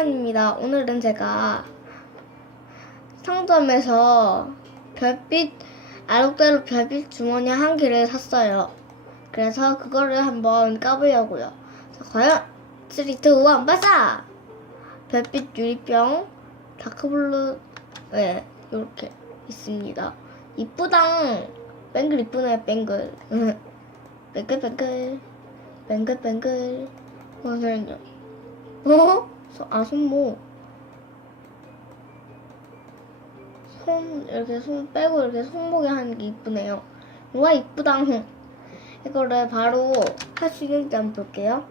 사연입니다. 오늘은 제가 상점에서 별빛 아록대로 별빛 주머니 한 개를 샀어요. 그래서 그거를 한번 까보려고요. 자, 과연 3, 2, 1 발사! 별빛 유리병 다크블루 네 이렇게 있습니다. 이쁘당 뱅글 이쁘네 뱅글 뱅글 뱅글 뱅글 뱅글 잠시만요. 어? 소- 아 손목 손 이렇게 손 빼고 이렇게 손목에 하는 게 이쁘네요. 와 이쁘당 이거를 바로 할 수 있는지 한번 볼게요.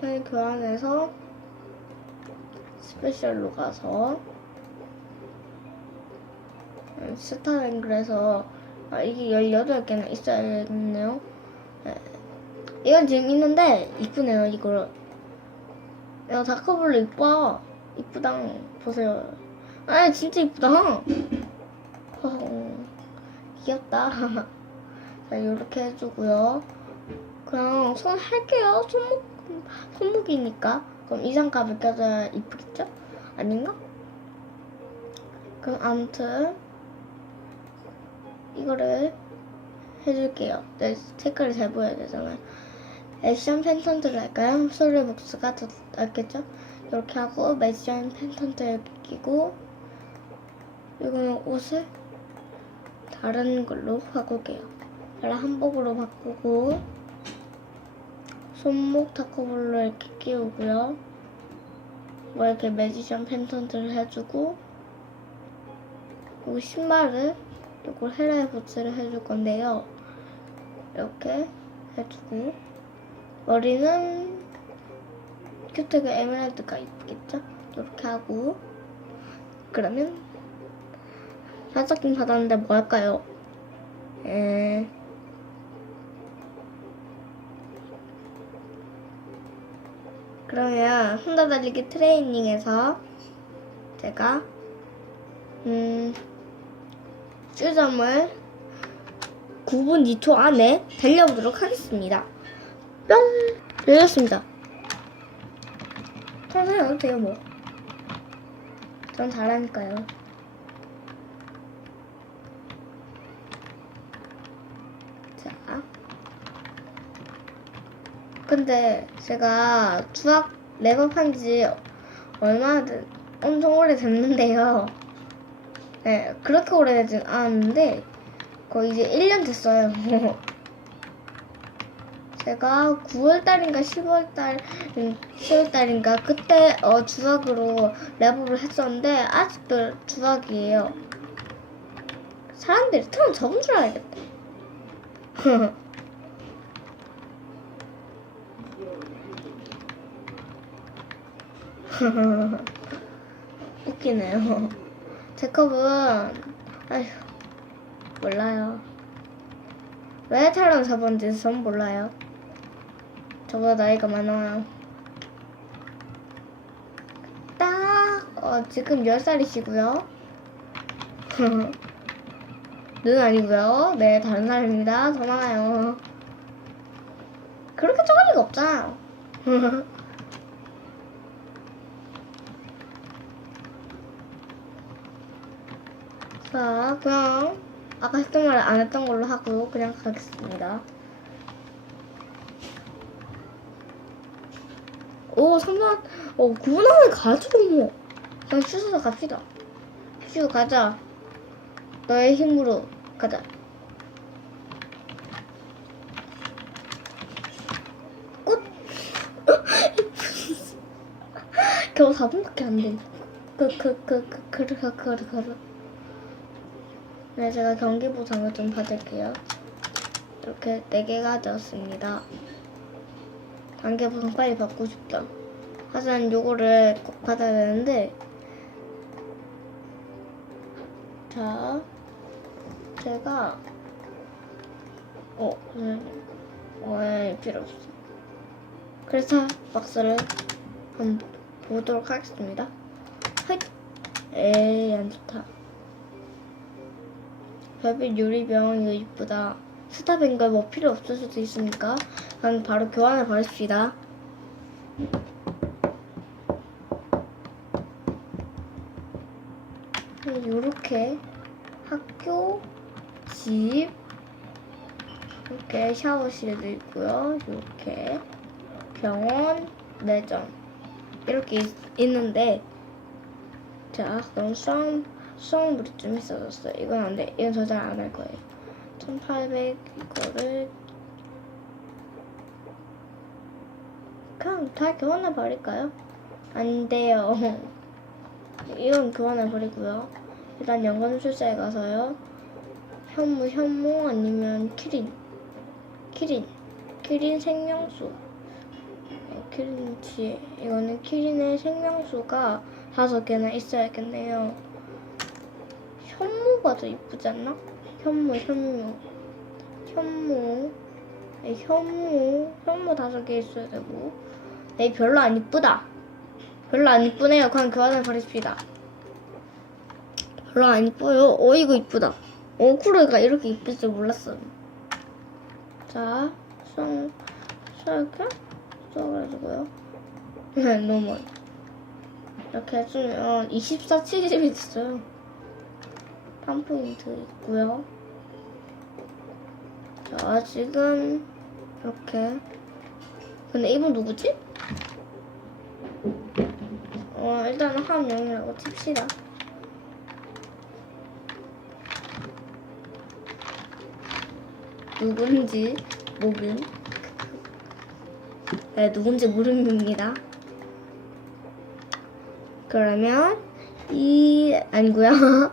네, 교환해서 스페셜로 가서 음, 스타랭글에서 아, 이게 18개나 있어야겠네요. 네. 이건 있는데 이쁘네요 이거 야 다크블루 이뻐. 이쁘당. 보세요. 아 진짜 이쁘다 허, 귀엽다. 자 이렇게 해주고요. 그냥 손 할게요. 손목 손목이니까. 그럼 이 장갑을 껴줘야 이쁘겠죠? 아닌가? 그럼 아무튼 이거를 해줄게요. 내 색깔이 잘 보여야 되잖아요. 액션 펜턴트를 할까요? 소리복스가 더 낫겠죠? 이렇게 하고 액션 펜턴트를 끼고 이거는 옷을 다른 걸로 바꿀게요. 다른 한복으로 바꾸고 손목 타코볼로 이렇게 끼우고요. 뭐 이렇게 매지션 펜턴트를 해주고 그리고 신발을 이걸 헤라의 부츠를 해줄 건데요. 이렇게 해주고 머리는 큐텍의 에메랄드가 이쁘겠죠? 이렇게 하고 그러면 반짝임 받았는데 뭐 할까요? 에... 그러면 혼자 달리기 트레이닝에서 제가 음 슈점을 9분 2초 안에 달려보도록 하겠습니다. 뿅! 열렸습니다. 천천히 해도 돼요, 뭐. 전 잘하니까요. 자. 근데 제가 중학 랩업한 지 얼마나 됐, 엄청 오래 됐는데요. 네, 그렇게 오래 되진 않았는데 거의 이제 1년 됐어요. 제가 9월달인가 10월달, 10월달인가 그때 어, 주학으로 랩업을 했었는데 아직도 주학이에요. 사람들이 턴 접은 줄 알겠다. 웃기네요. 제 컵은 아휴 몰라요. 왜 탈론 저번지 전 몰라요. 저보다 나이가 많아요. 딱 어, 지금 10살이시고요. 눈 아니고요. 네 다른 사람입니다. 더 많아요. 그렇게 적은 리가 없잖아요. 자, 그냥 아까 했던 말안 했던 걸로 하고 그냥 가겠습니다. 오, 3만, 어, 9분 안에 가지고 뭐. 그냥 슈스로 갑시다. 슈, 가자. 너의 힘으로 가자. 꽃! 겨우 4분밖에 안 돼. 그, 그, 그, 그, 그. 네, 제가 경기 보상을 좀 받을게요. 이렇게 4개가 되었습니다. 보상 빨리 받고 싶다. 하지만 요거를 꼭 받아야 되는데, 자, 제가, 어, 선생님, 어, 필요 없어. 그래서 박스를 한번 보도록 하겠습니다. 헐! 에이, 안 좋다. 별빛 유리병 이거 이쁘다. 스타뱅글 뭐 필요 없을 수도 있으니까 그럼 바로 교환을 벌입시다 네, 이렇게 학교, 집, 이렇게 샤워실도 있고요. 이렇게 병원, 매점 이렇게 있, 있는데 자 그럼 수학, 수학물이 좀 있어졌어요. 이건 안 돼. 이건 저절 안 할 거예요. 1800 이거를 다 교환해 버릴까요? 안 돼요. 이건 교환해 버리고요. 일단 연금술사에 가서요. 현무, 현무 아니면 키린. 키린. 키린 생명수. 어, 키린 지혜. 이거는 키린의 생명수가 다섯 개나 있어야겠네요. 현무가 더 이쁘지 않나? 현무, 현무. 현무. 네, 현무. 현무 다섯 개 있어야 되고. 네, 별로 안 이쁘다. 별로 안 이쁘네요. 그냥 교환해 버립시다. 별로 안 이뻐요. 어, 이거 이쁘다. 오쿠르가 이렇게 이쁠 줄 몰랐어. 자, 수학, 수학해? 수학해주고요. 너무. 이렇게 해주면 24, 70이 됐어요. 한 포인트 있고요. 자, 지금 이렇게. 근데 이분 누구지? 어, 일단 함영이라고 칩시다. 누군지 모름. 네, 누군지 모름입니다. 그러면 이 아니고요.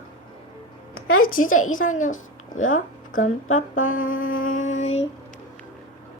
네, 진짜 이상이었고요. 그럼 빠빠이.